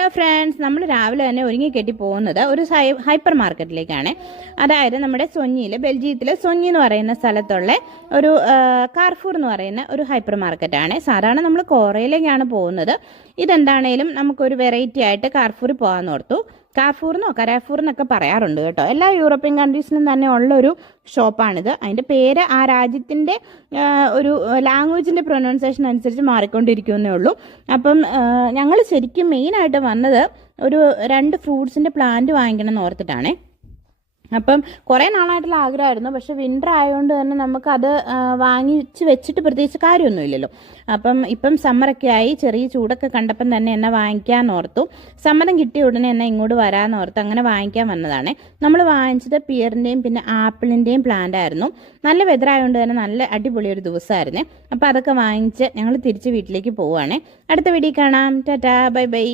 Hello friends, നമ്മൾ രാവിലെ തന്നെ ഒരുങ്ങിക്കെട്ടി പോകുന്നത് ഒരു ഹൈപ്പർ മാർക്കറ്റിലേക്കാണ്. അതായത് നമ്മുടെ സൊഞ്ഞിയിൽ, ബെൽജിയത്തിലെ സൊഞ്ഞി എന്ന് പറയുന്ന സ്ഥലത്തുള്ള ഒരു കാർഫൂർ എന്ന് പറയുന്ന ഒരു ഹൈപ്പർ മാർക്കറ്റാണ്. സാധാരണ നമ്മൾ കോറയിലേക്കാണ് പോകുന്നത്. ഇതെന്താണേലും നമുക്കൊരു വെറൈറ്റി ആയിട്ട് കാർഫൂറിൽ പോകാമെന്ന് ഓർത്തു. കാർഫൂർന്നോ കരാഫൂർന്നൊക്കെ പറയാറുണ്ട് കേട്ടോ. എല്ലാ യൂറോപ്യൻ കൺട്രീസിലും തന്നെ ഉള്ളൊരു ഷോപ്പാണിത്. അതിൻ്റെ പേര് ആ രാജ്യത്തിൻ്റെ ഒരു ലാംഗ്വേജിൻ്റെ പ്രൊനൗൺസിയേഷൻ അനുസരിച്ച് മാറിക്കൊണ്ടിരിക്കുന്നേ ഉള്ളൂ. അപ്പം ഞങ്ങൾ ശരിക്കും മെയിനായിട്ട് വന്നത് ഒരു 2 ഫ്രൂട്ട്സിൻ്റെ പ്ലാന്റ് വാങ്ങിക്കണം എന്ന് ഓർത്തിട്ടാണേ. അപ്പം കുറേ നാളായിട്ടുള്ള ആഗ്രഹമായിരുന്നു. പക്ഷേ വിൻ്റർ ആയതുകൊണ്ട് തന്നെ നമുക്കത് വാങ്ങിച്ച് വെച്ചിട്ട് പ്രത്യേകിച്ച് കാര്യമൊന്നുമില്ലല്ലോ. ഇപ്പം സമ്മറൊക്കെ ആയി, ചെറിയ ചൂടൊക്കെ കണ്ടപ്പം തന്നെ എന്നെ വാങ്ങിക്കാമെന്ന് ഓർത്തു. സമ്മതം കിട്ടിയ ഉടനെ എന്നെ ഇങ്ങോട്ട് വരാമെന്ന് ഓർത്ത് അങ്ങനെ വാങ്ങിക്കാൻ വന്നതാണ്. നമ്മൾ വാങ്ങിച്ചത് പിയറിൻ്റെയും പിന്നെ ആപ്പിളിൻ്റെയും പ്ലാന്റ് ആയിരുന്നു. നല്ല വെതർ ആയതുകൊണ്ട് തന്നെ നല്ല അടിപൊളി ഒരു ദിവസമായിരുന്നേ. അപ്പോൾ അതൊക്കെ വാങ്ങിച്ച് ഞങ്ങൾ തിരിച്ച് വീട്ടിലേക്ക് പോവുകയാണ്. അടുത്ത വീഡിയോ കാണാം. Tata, bye bye.